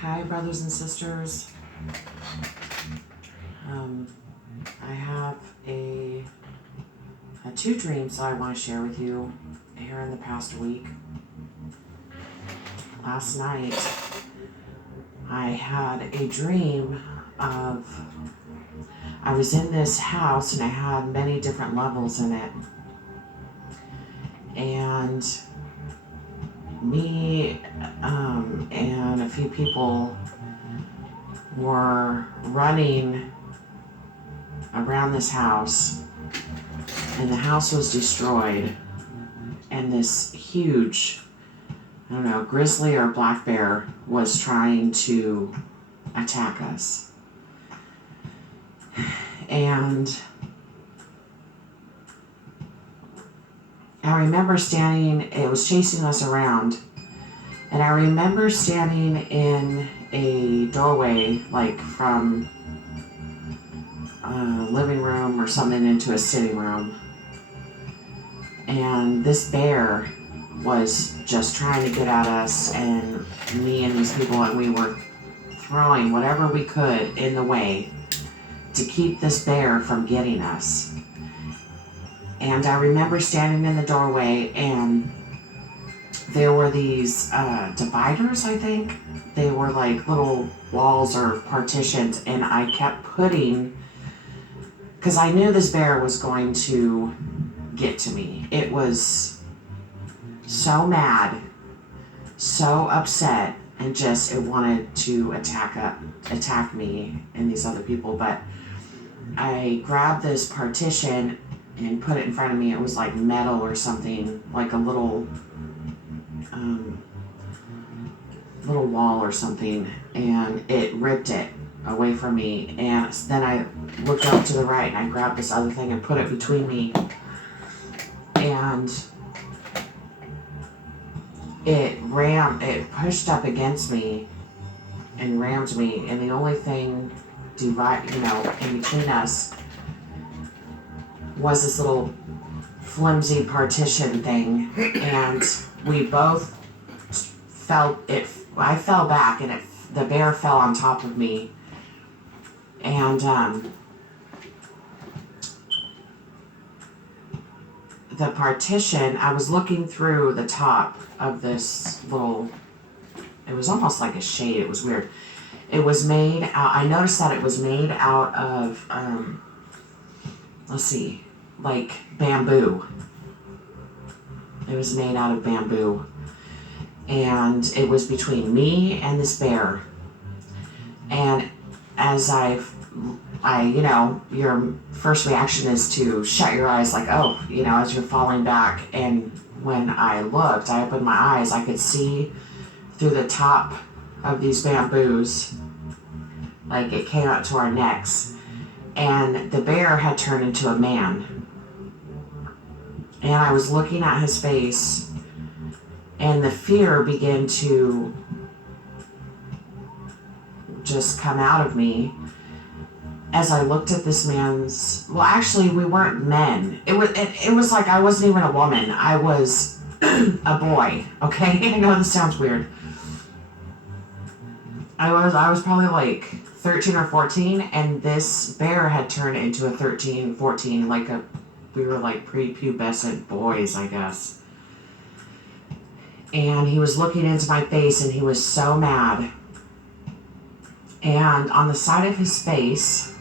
Hi, brothers and sisters. I have two dreams that I want to share with you here in the past week. Last night, I had a dream of I was in this house and I had many different levels in it. And me and a few people were running around this house, and the house was destroyed, and this huge, I don't know, grizzly or black bear was trying to attack us. And I remember it was chasing us around, and I remember standing in a doorway, like from a living room or something into a sitting room, and this bear was just trying to get at us, and me and these people, and we were throwing whatever we could in the way to keep this bear from getting us. And I remember standing in the doorway, and there were these dividers, I think. They were like little walls or partitions, and I kept putting, because I knew this bear was going to get to me. It was so mad, so upset, and just it wanted to attack me and these other people. But I grabbed this partition and put it in front of me. It was like metal or something, like a little wall or something, and it ripped it away from me. And then I looked up to the right and I grabbed this other thing and put it between me, and it pushed up against me and rammed me, and the only thing in between us was this little flimsy partition thing, and we both felt it. I fell back, and the bear fell on top of me, and the partition, I was looking through the top of this little, it was almost like a shade, it was weird. It was made out, I noticed that it was made out of, like bamboo. It was made out of bamboo. And it was between me and this bear. And as your first reaction is to shut your eyes, like, as you're falling back. And when I looked, I opened my eyes, I could see through the top of these bamboos, like it came up to our necks. And the bear had turned into a man. And I was looking at his face, and the fear began to just come out of me as I looked at this man's. Well, actually, we weren't men. It was like I wasn't even a woman. I was a boy. Okay, I know this sounds weird. I was probably like 13 or 14, and this bear had turned into a 13, 14, we were like prepubescent boys, I guess. And he was looking into my face, and he was so mad. And on the side of his face,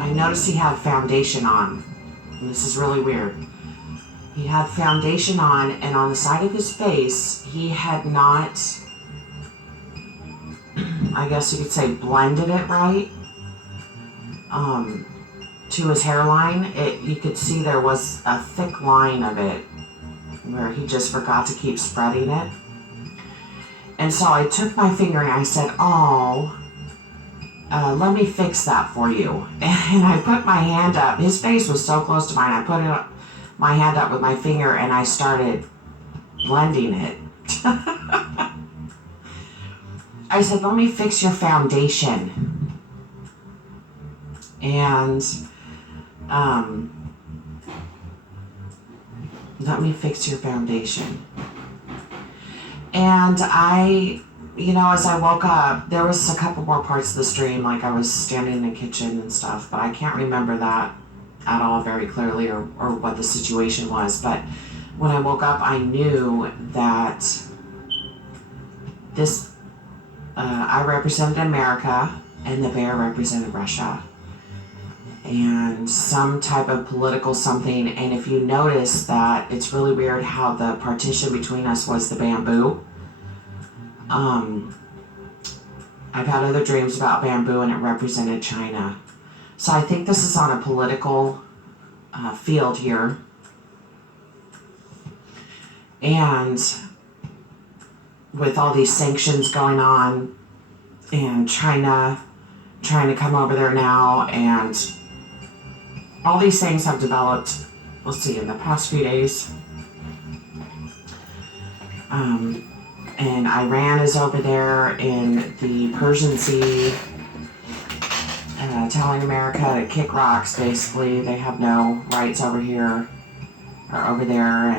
I noticed he had foundation on. And this is really weird. He had foundation on, and on the side of his face, he had not, I guess you could say, blended it right to his hairline. You could see there was a thick line of it where he just forgot to keep spreading it. And so I took my finger and I said, let me fix that for you. And I put my hand up. His face was so close to mine. I put my hand up with my finger, and I started blending it. I said, let me fix your foundation. And let me fix your foundation. And I as I woke up, there was a couple more parts of the dream, like I was standing in the kitchen and stuff, but I can't remember that at all very clearly, or what the situation was. But when I woke up, I knew that this, I represented America and the bear represented Russia. And some type of political something. And if you notice that, it's really weird how the partition between us was the bamboo. I've had other dreams about bamboo and it represented China. So I think this is on a political field here. And with all these sanctions going on and China trying to come over there now, and all these things have developed, let's see, in the past few days. And Iran is over there in the Persian Sea, telling America to kick rocks, basically. They have no rights over here or over there.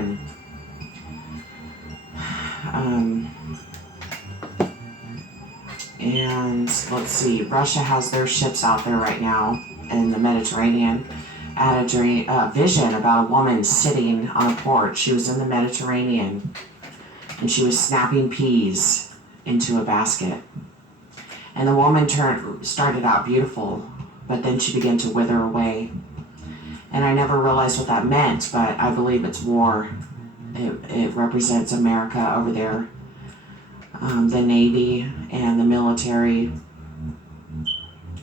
And let's see, Russia has their ships out there right now in the Mediterranean. I had a vision about a woman sitting on a porch. She was in the Mediterranean, and she was snapping peas into a basket. And the woman started out beautiful, but then she began to wither away. And I never realized what that meant, but I believe it's war. It represents America over there, the Navy and the military.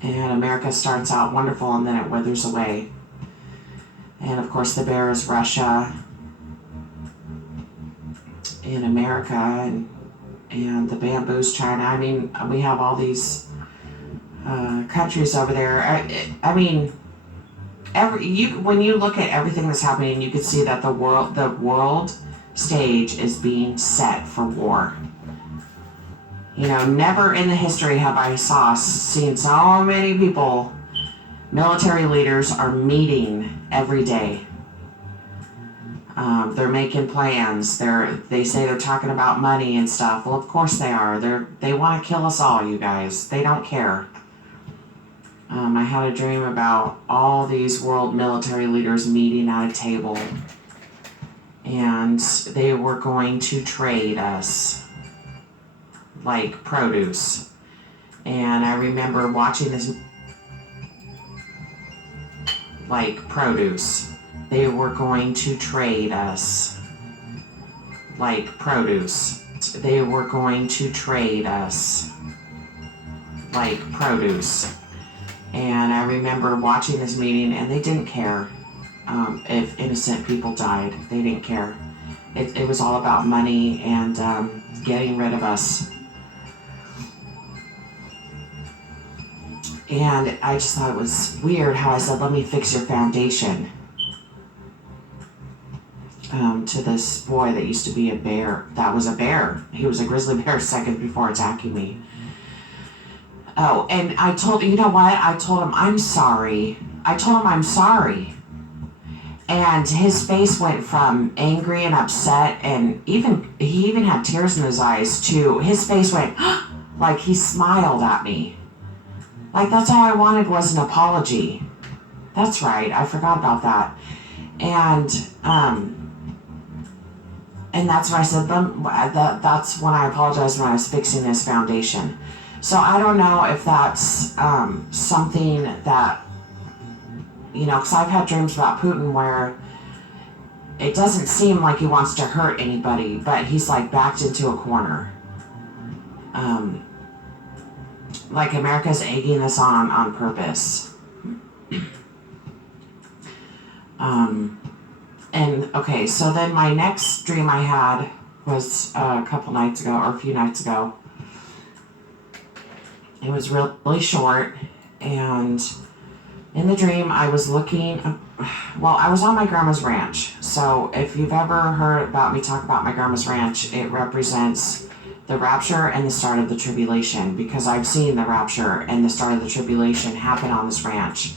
And America starts out wonderful, and then it withers away. And of course the bear is Russia and America, and the bamboo's China. I mean, we have all these countries over there. I mean, when you look at everything that's happening, you can see that the world stage is being set for war. Never in the history have I seen so many people, military leaders, are meeting every day. They're making plans. They say they're talking about money and stuff. Well, of course they are. They want to kill us all, you guys. They don't care. I had a dream about all these world military leaders meeting at a table, and they were going to trade us like produce. And I remember watching this, like produce. They were going to trade us like produce. They were going to trade us like produce. And I remember watching this meeting, and they didn't care if innocent people died. They didn't care. It was all about money and getting rid of us. And I just thought it was weird how I said, let me fix your foundation, to this boy that used to be a bear. That was a bear. He was a grizzly bear seconds before attacking me. Oh, and I told him, I told him, I'm sorry. And his face went from angry and upset, and he even had tears in his eyes, to his face went, like he smiled at me. Like, that's all I wanted was an apology. That's right, I forgot about that. And that's what I said, that's when I apologized, when I was fixing this foundation. So I don't know if that's something that, because I've had dreams about Putin where it doesn't seem like he wants to hurt anybody, but he's like backed into a corner. Like America's egging us on purpose. And okay, so then my next dream I had was a few nights ago. It was really short, and in the dream I was I was on my grandma's ranch. So if you've ever heard about me talk about my grandma's ranch, it represents the rapture and the start of the tribulation, because I've seen the rapture and the start of the tribulation happen on this ranch.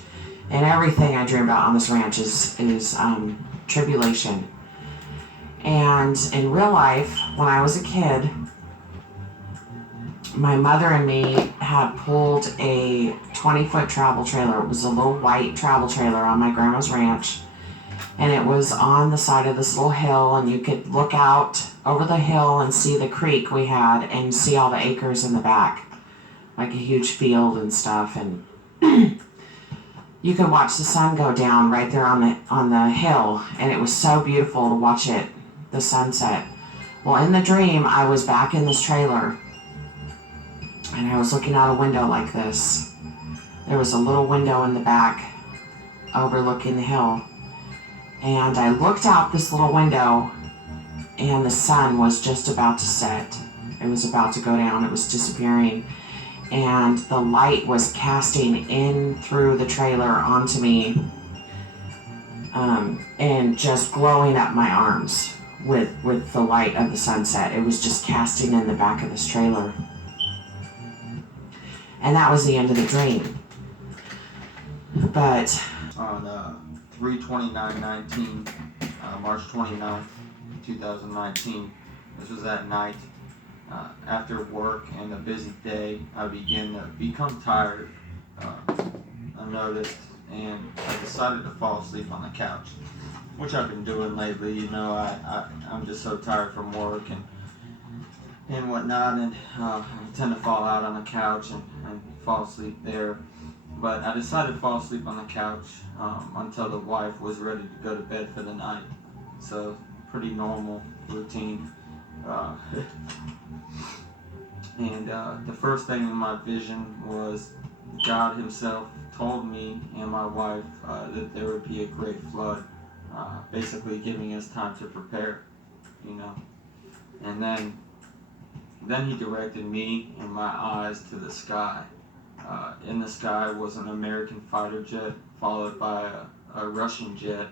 And everything I dream about on this ranch is tribulation. And in real life, when I was a kid, my mother and me had pulled a 20-foot travel trailer. It was a little white travel trailer on my grandma's ranch. And it was on the side of this little hill, and you could look out over the hill and see the creek we had and see all the acres in the back, like a huge field and stuff. And you could watch the sun go down right there on the hill, and it was so beautiful to watch it, the sunset. Well, in the dream, I was back in this trailer, and I was looking out a window like this. There was a little window in the back overlooking the hill, and I looked out this little window, and the sun was just about to set. It was about to go down. It was disappearing, and the light was casting in through the trailer onto me, and just glowing up my arms with the light of the sunset. It was just casting in the back of this trailer. And that was the end of the dream. But on 3/29/19, March 29th, 2019, this was at night. After work and a busy day, I began to become tired. I noticed, and I decided to fall asleep on the couch, which I've been doing lately. You know, I'm just so tired from work and whatnot, and I tend to fall out on the couch and fall asleep there. But I decided to fall asleep on the couch until the wife was ready to go to bed for the night. So, pretty normal routine. And the first thing in my vision was God Himself told me and my wife that there would be a great flood, basically giving us time to prepare, you know. And then He directed me and my eyes to the sky. In the sky was an American fighter jet, followed by a Russian jet.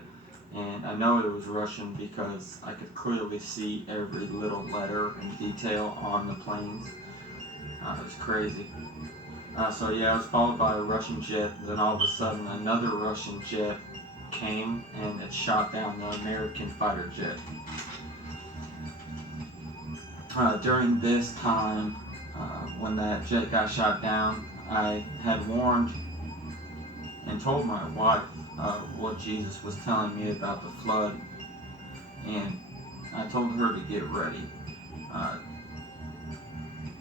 And I know it was Russian because I could clearly see every little letter and detail on the planes. It was crazy. So yeah, it was followed by a Russian jet. Then all of a sudden, another Russian jet came and it shot down the American fighter jet. During this time, when that jet got shot down, I had warned and told my wife what Jesus was telling me about the flood, and I told her to get ready.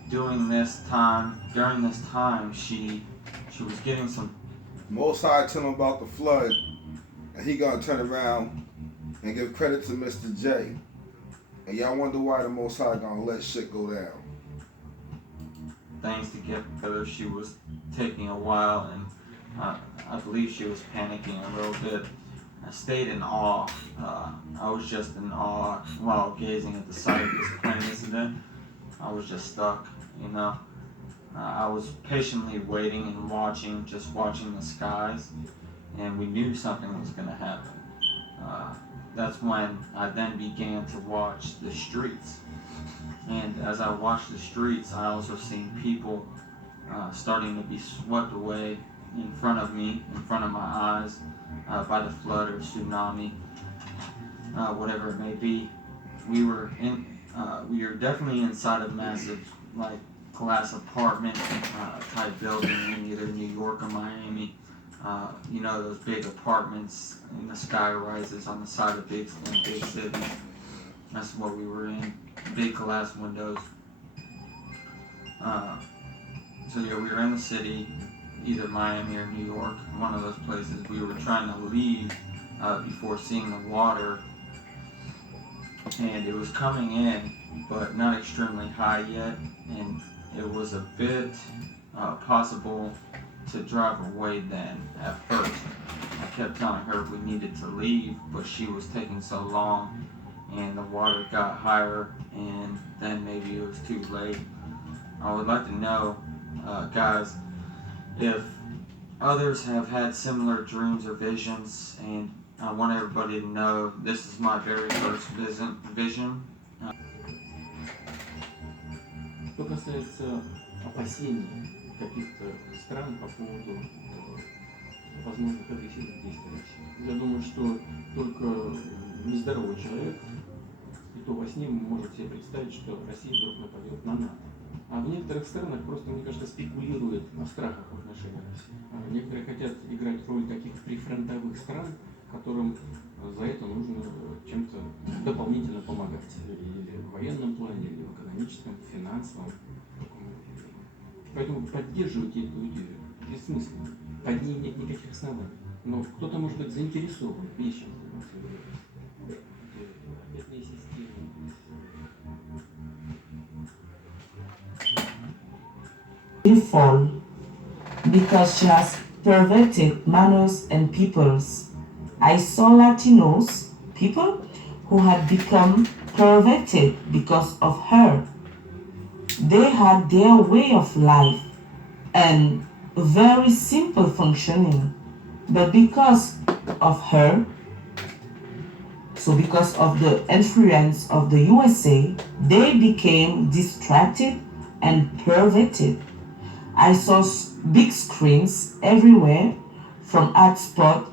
During this time, she was getting some. Most High tell him about the flood, and he gonna turn around and give credit to Mr. J. And y'all wonder why the Most High gonna let shit go down. Things to get together. She was taking a while, and I believe she was panicking a little bit. I stayed in awe. I was just in awe while gazing at the site of this plane incident. I was just stuck, you know. I was patiently waiting and watching the skies, and we knew something was going to happen. That's when I then began to watch the streets. And as I watched the streets, I also seen people starting to be swept away in front of me, in front of my eyes, by the flood or tsunami, whatever it may be. We were definitely inside a massive, like, glass apartment type building in either New York or Miami. You know, those big apartments in the sky rises on the side of big cities. That's what we were in. Big glass windows. So yeah, we were in the city, either Miami or New York, one of those places. We were trying to leave before seeing the water, and it was coming in, but not extremely high yet, and it was a bit possible to drive away then at first. I kept telling her we needed to leave, but she was taking so long, and the water got higher, and then maybe it was too late. I would like to know, guys, if others have had similar dreams or visions, and I want everybody to know this is my very first vision. Что касается опасений каких-то стран по поводу возможных агрессивных действий России, я думаю, что только нездоровый человек, и то во сне может себе представить, что Россия вдруг нападет на НАТО. А в некоторых странах просто, мне кажется, спекулируют о страхах в отношении России. Некоторые хотят играть роль таких прифронтовых стран, которым за это нужно чем-то дополнительно помогать. Или в военном плане, или в экономическом, финансовом. Поэтому поддерживать эту идею бессмысленно. Под ней нет никаких оснований. Но кто-то может быть заинтересован в вещи. Ответные системы. Fall because she has perverted manners and peoples. I saw Latinos, people who had become perverted because of her. They had their way of life and very simple functioning, but because of her, so because of the influence of the USA, they became distracted and perverted. I saw big screens everywhere from art spots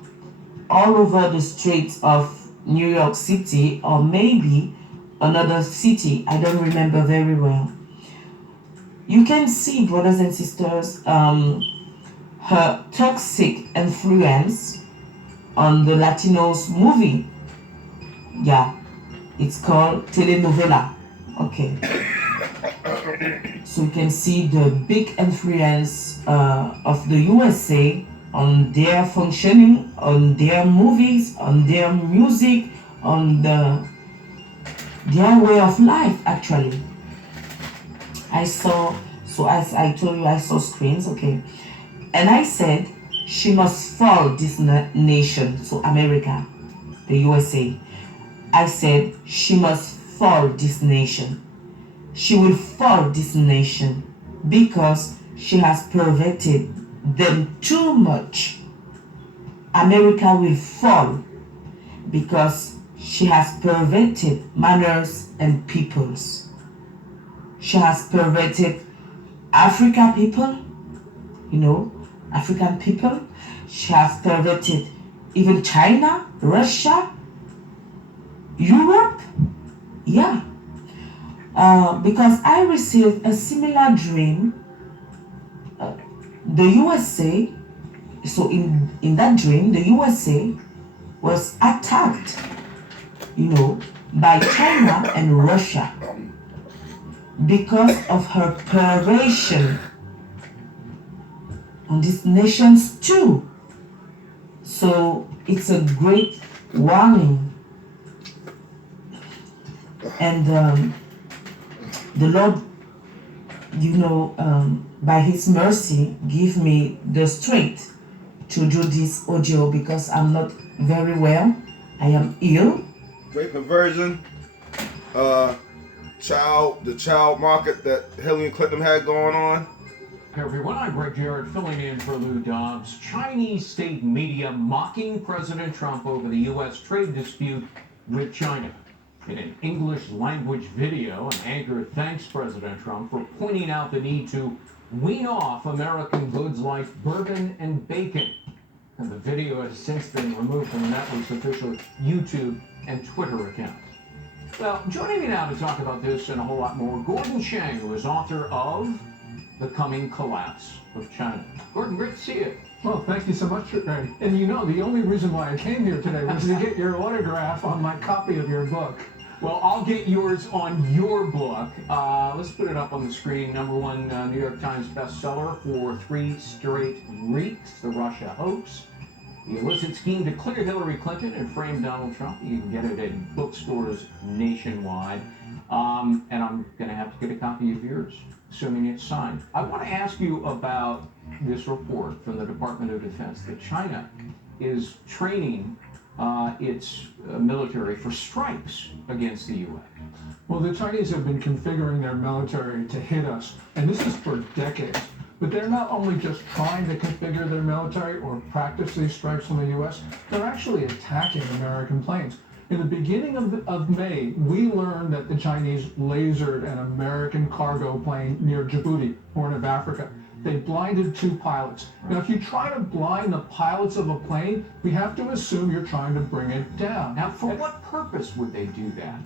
all over the streets of New York City or maybe another city, I don't remember very well. You can see, brothers and sisters, her toxic influence on the Latinos movie. Yeah, it's called telenovela. Okay. So you can see the big influence of the USA on their functioning, on their movies, on their music, on their way of life actually. I saw, so as I told you, I saw screens, okay. And I said, she must fall this nation, so America, the USA. I said, she must fall this nation. She will fall this nation because she has perverted them too much. America will fall because she has perverted manners and peoples. She has perverted African people, African people. She has perverted even China, Russia, Europe. Yeah. Because I received a similar dream. The USA, so in that dream, the USA was attacked, by China and Russia because of her perversion on these nations too. So it's a great warning. And the Lord, by His mercy, give me the strength to do this audio because I'm not very well. I am ill. Great perversion. The child market that Hillary Clinton had going on. Hey everyone, I'm Greg Jarrett filling in for Lou Dobbs. Chinese state media mocking President Trump over the U.S. trade dispute with China. In an English language video, an anchor thanks President Trump for pointing out the need to wean off American goods like bourbon and bacon. And the video has since been removed from the network's official YouTube and Twitter accounts. Well, joining me now to talk about this and a whole lot more, Gordon Chang, who is author of The Coming Collapse of China. Gordon, great to see you. Well, thank you so much, Ray. And the only reason why I came here today was to get your autograph on my copy of your book. Well, I'll get yours on your book. Let's put it up on the screen. #1 New York Times bestseller for 3 straight weeks, The Russia Hoax. The illicit scheme to clear Hillary Clinton and frame Donald Trump. You can get it at bookstores nationwide. And I'm going to have to get a copy of yours, assuming it's signed. I want to ask you about this report from the Department of Defense that China is training its military for strikes against the U.S. Well, the Chinese have been configuring their military to hit us, and this is for decades. But they're not only just trying to configure their military or practice these strikes on the U.S., they're actually attacking American planes. In the beginning of May, we learned that the Chinese lasered an American cargo plane near Djibouti, Horn of Africa. They blinded 2 pilots. Now, if you try to blind the pilots of a plane, we have to assume you're trying to bring it down. Now, for what purpose would they do that?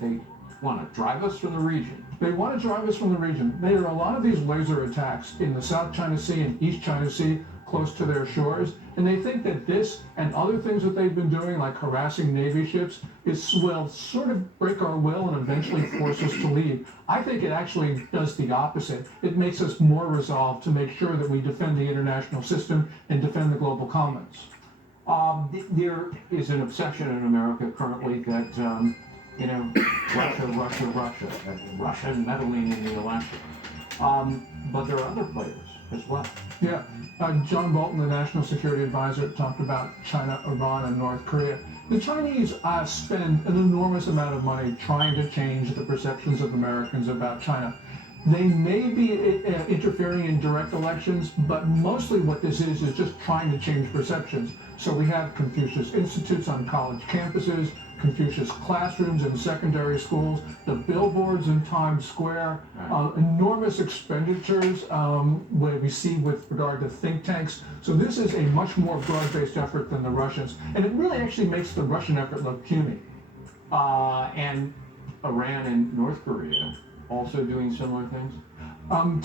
want to drive us from the region. They want to drive us from the region. There are a lot of these laser attacks in the South China Sea and East China Sea close to their shores, and they think that this and other things that they've been doing, like harassing Navy ships, will sort of break our will and eventually force us to leave. I think it actually does the opposite. It makes us more resolved to make sure that we defend the international system and defend the global commons. There is an obsession in America currently that, Russian meddling in the election. But there are other players as well. Yeah, John Bolton, the National Security Advisor, talked about China, Iran, and North Korea. The Chinese spend an enormous amount of money trying to change the perceptions of Americans about China. They may be interfering in direct elections, but mostly what this is just trying to change perceptions. So we have Confucius Institutes on college campuses, Confucius classrooms in secondary schools, the billboards in Times Square, enormous expenditures we see with regard to think tanks. So this is a much more broad-based effort than the Russians, and it really actually makes the Russian effort look puny. And Iran and North Korea also doing similar things?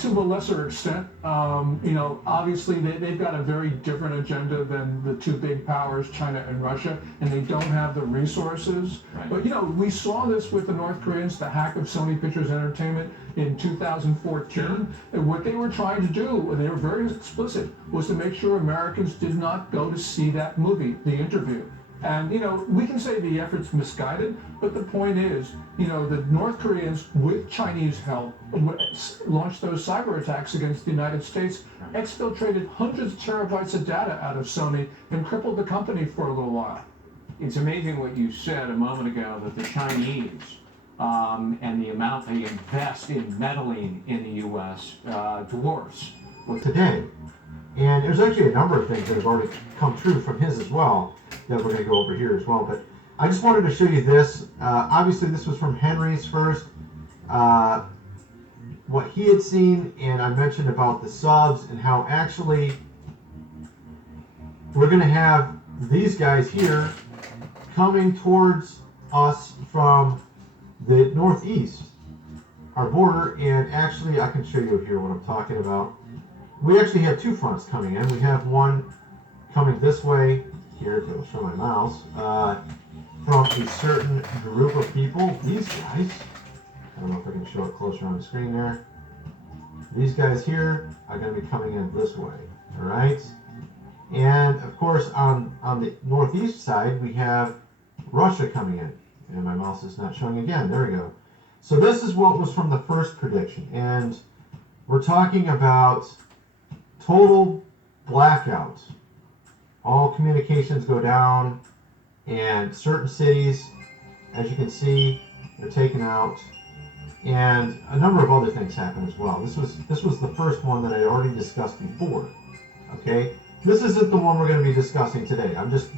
To a lesser extent, obviously they've got a very different agenda than the two big powers, China and Russia, and they don't have the resources. Right. But, we saw this with the North Koreans, the hack of Sony Pictures Entertainment in 2014. Sure. And what they were trying to do, and they were very explicit, was to make sure Americans did not go to see that movie, The Interview. And, we can say the effort's misguided, but the point is, the North Koreans, with Chinese help, launched those cyber attacks against the United States, exfiltrated hundreds of terabytes of data out of Sony, and crippled the company for a little while. It's amazing what you said a moment ago, that the Chinese and the amount they invest in meddling in the U.S. Dwarfs what today. And there's actually a number of things that have already come true from his as well, that we're going to go over here as well. But I just wanted to show you this. Obviously, this was from Henry's first. What he had seen, and I mentioned about the subs and how actually we're going to have these guys here coming towards us from the northeast, our border. And actually, I can show you here what I'm talking about. We actually have two fronts coming in. We have one coming this way. Here, if it'll show my mouse, from a certain group of people. These guys, I don't know if I can show it closer on the screen there. These guys here are going to be coming in this way, all right? And of course, on the northeast side, we have Russia coming in. And my mouse is not showing again. There we go. So this is what was from the first prediction. And we're talking about total blackout. All communications go down, and certain cities, as you can see, are taken out, and a number of other things happen as well. This was the first one that I already discussed before. Okay, this isn't the one we're going to be discussing today. I'm just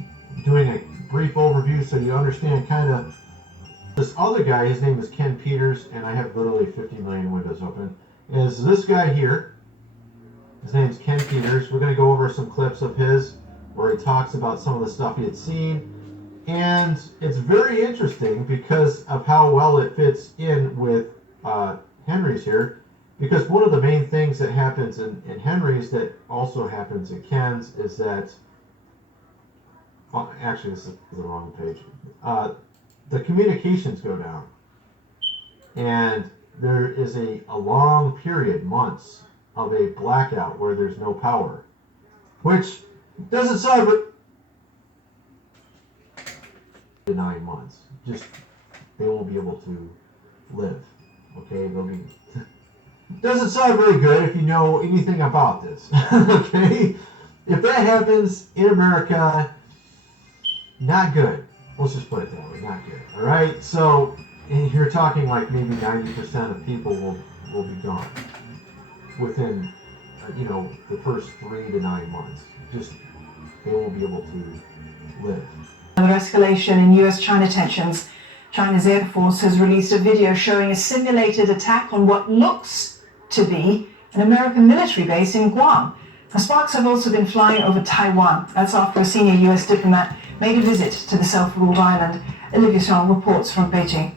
doing a brief overview so you understand kind of this other guy. His name is Ken Peters, and I have literally 50 million windows open. Is this guy here? His name's Ken Peters. We're going to go over some clips of his, where he talks about some of the stuff he had seen. And it's very interesting because of how well it fits in with Henry's here. Because one of the main things that happens in Henry's that also happens in Ken's is that, actually this is the wrong page, the communications go down. And there is a long period, months, of a blackout where there's no power. Which doesn't sound but 9 months. Just they won't be able to live. Okay, they'll be. Doesn't sound very good if you know anything about this. Okay, if that happens in America, not good. Let's just put it that way, not good. All right. So, and you're talking like maybe 90% of people will be gone within, the first 3 to 9 months. Just they won't be able to live. Another escalation in US-China tensions. China's Air Force has released a video showing a simulated attack on what looks to be an American military base in Guam. Now, sparks have also been flying over Taiwan. That's after a senior US diplomat made a visit to the self-ruled island. Olivia Song reports from Beijing.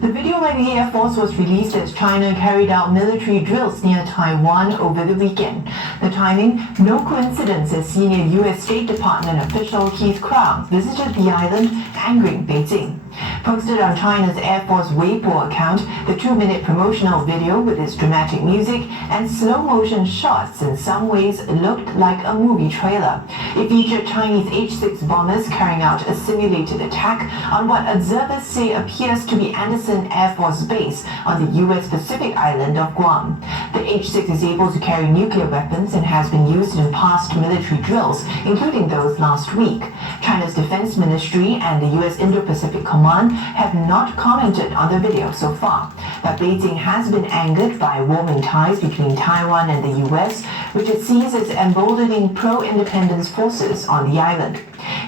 The video by the Air Force was released as China carried out military drills near Taiwan over the weekend. The timing, no coincidence, as senior U.S. State Department official Keith Krause visited the island, angering Beijing. Posted on China's Air Force Weibo account, the 2-minute promotional video with its dramatic music and slow-motion shots in some ways looked like a movie trailer. It featured Chinese H-6 bombers carrying out a simulated attack on what observers say appears to be Anderson Air Force Base on the U.S. Pacific island of Guam. The H-6 is able to carry nuclear weapons and has been used in past military drills, including those last week. China's Defense Ministry and the U.S. Indo-Pacific Command have not commented on the video so far, but Beijing has been angered by warming ties between Taiwan and the U.S., which it sees as emboldening pro-independence forces on the island.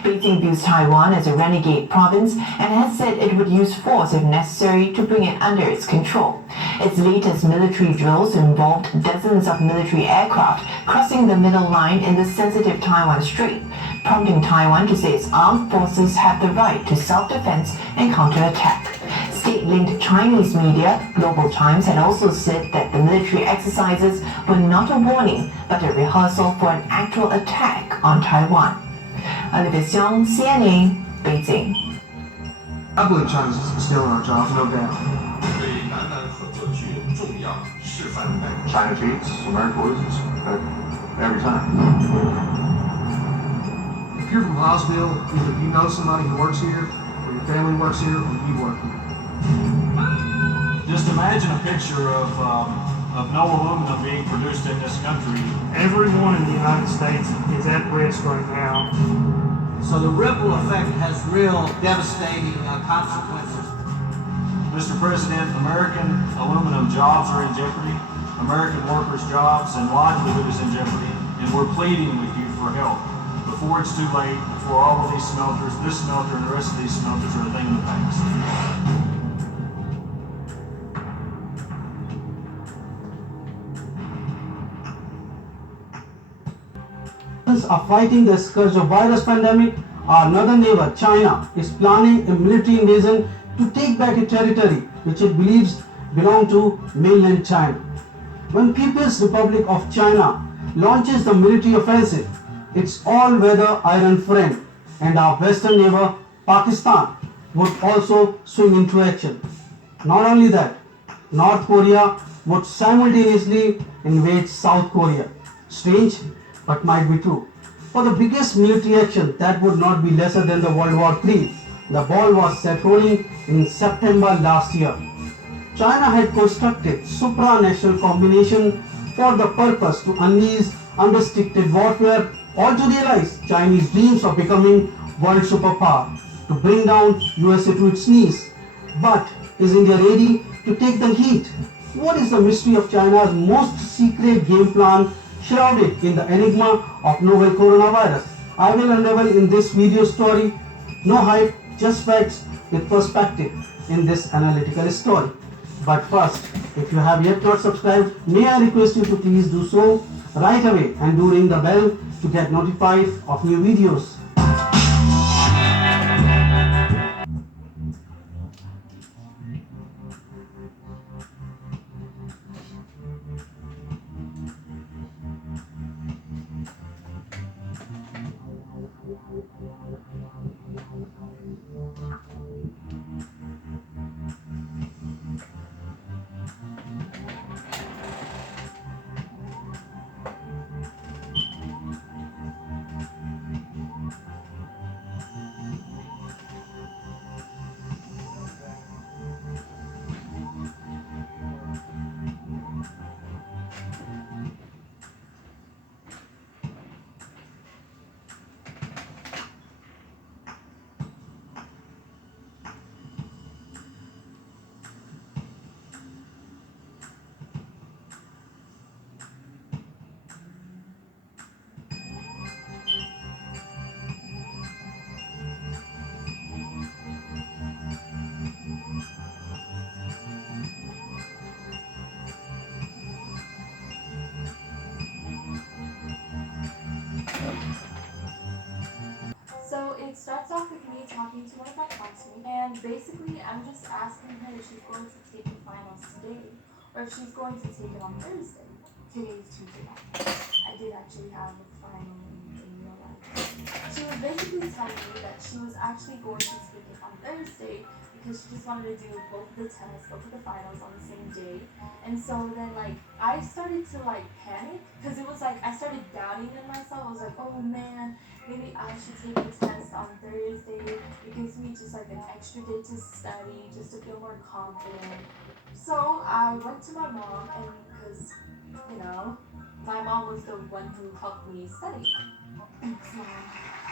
Beijing views Taiwan as a renegade province and has said it would use force if necessary to bring it under its control. Its latest military drills involved dozens of military aircraft crossing the middle line in the sensitive Taiwan Strait, prompting Taiwan to say its armed forces have the right to self-defense and counterattack. State-linked Chinese media, Global Times, had also said that the military exercises were not a warning, but a rehearsal for an actual attack on Taiwan. Olivia Xiong, CNN, Beijing. I believe China's stealing our jobs, no doubt. China cheats, America loses. Every time. If you're from Hawesville, either you know somebody who works here, or your family works here, or you work here. Just imagine a picture of no aluminum being produced in this country. Everyone in the United States is at risk right now. So the ripple effect has real devastating consequences. Mr. President, American aluminum jobs are in jeopardy. American workers' jobs and livelihood is in jeopardy. And we're pleading with you for help before it's too late, before all of these smelters, this smelter and the rest of these smelters are a thing of the past. Are fighting the scourge of virus pandemic, our northern neighbor China is planning a military invasion to take back a territory which it believes belong to mainland China. When People's Republic of China launches the military offensive, its all-weather iron friend and our western neighbor Pakistan would also swing into action. Not only that, North Korea would simultaneously invade South Korea. Strange, but might be true. For the biggest military action that would not be lesser than the World War III, the ball was set rolling in September last year. China had constructed supranational combination for the purpose to unleash unrestricted warfare, or to realize Chinese dreams of becoming world superpower, to bring down USA to its knees. But is India ready to take the heat? What is the mystery of China's most secret game plan shrouded in the enigma of novel coronavirus? I will unravel in this video story. No hype, just facts with perspective in this analytical story. But first, if you have yet not subscribed, may I request you to please do so right away and do ring the bell to get notified of new videos. basically, I'm just asking her if she's going to take the finals today or if she's going to take it on Thursday. Today's Tuesday. I did actually have a final in real life. She was basically telling me that she was actually going to take it on Thursday because she just wanted to do both of the tests, both of the finals on the same day. And so then like I started to like panic because it was like I started doubting in myself. I was like, oh man, maybe I should take the test on Thursday. It gives me just like an extra day to study, just to feel more confident. So I went to my mom, and because, you know, my mom was the one who helped me study. Thanks, Mom.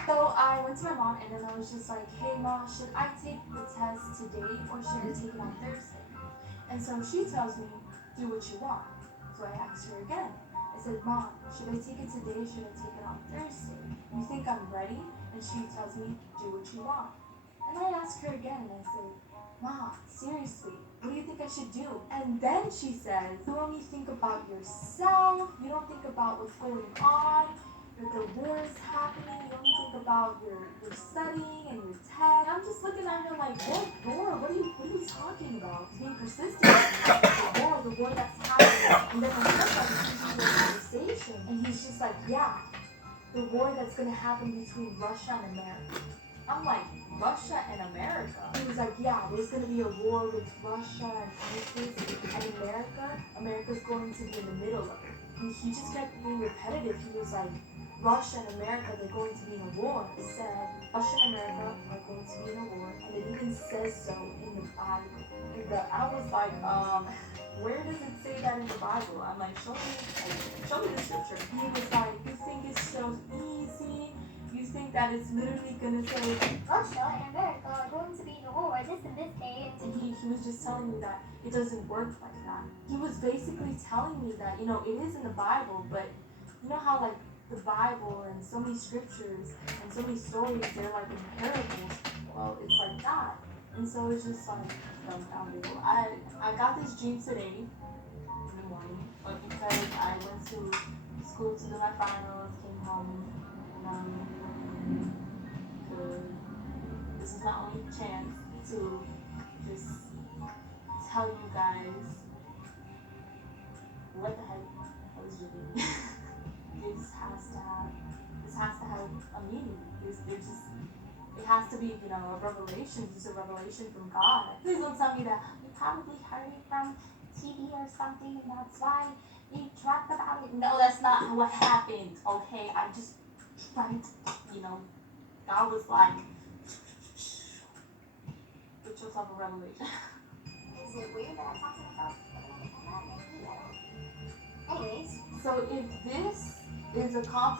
So I went to my mom, and then I was just like, hey Mom, should I take the test today or should I take it on Thursday? And so she tells me, do what you want. So I asked her again. I said, Mom, should I take it today or should I take it on Thursday? You think I'm ready? And she tells me, do what you want. And I asked her again, and I said, Mom, seriously, what do you think I should do? And then she says, you only think about yourself, you don't think about what's going on, that the war is happening, you only think about your studying and your test. I'm just looking at her like, what war? What are you talking about? Being persistent. The war that's happening. And then my husband is speaking to a conversation, and he's just like, yeah, the war that's gonna happen between Russia and America. I'm like, Russia and America? He was like, yeah, there's going to be a war with Russia and ISIS and America. America's going to be in the middle of it. And he just kept being repetitive. He was like, Russia and America, they're going to be in a war. He said, Russia and America are going to be in a war. And it even says so in the Bible. And I was like, where does it say that in the Bible? I'm like, show me the scripture. He was like, you think it's so easy? You think that it's literally gonna say Russia and America are going to be in a war this and this day? And he was just telling me that it doesn't work like that. He was basically telling me that, you know, it is in the Bible, but you know how like the Bible and so many scriptures and so many stories, they're like in parables. Well, it's like that. And so it's just like dumbfounded. I got this dream today in the morning, but because I went to school to do my finals, came home, this is my only chance to just tell you guys what the heck I was doing. This has to have a meaning. It has to be, you know, a revelation, just a revelation from God. Please don't tell me that you probably heard it from TV or something and that's why you talked about it. No, that's not what happened, okay? I just tried to, you know, God was like, get yourself a revelation. Is it weird that I talk to myself? Anyways. So if this is a compliment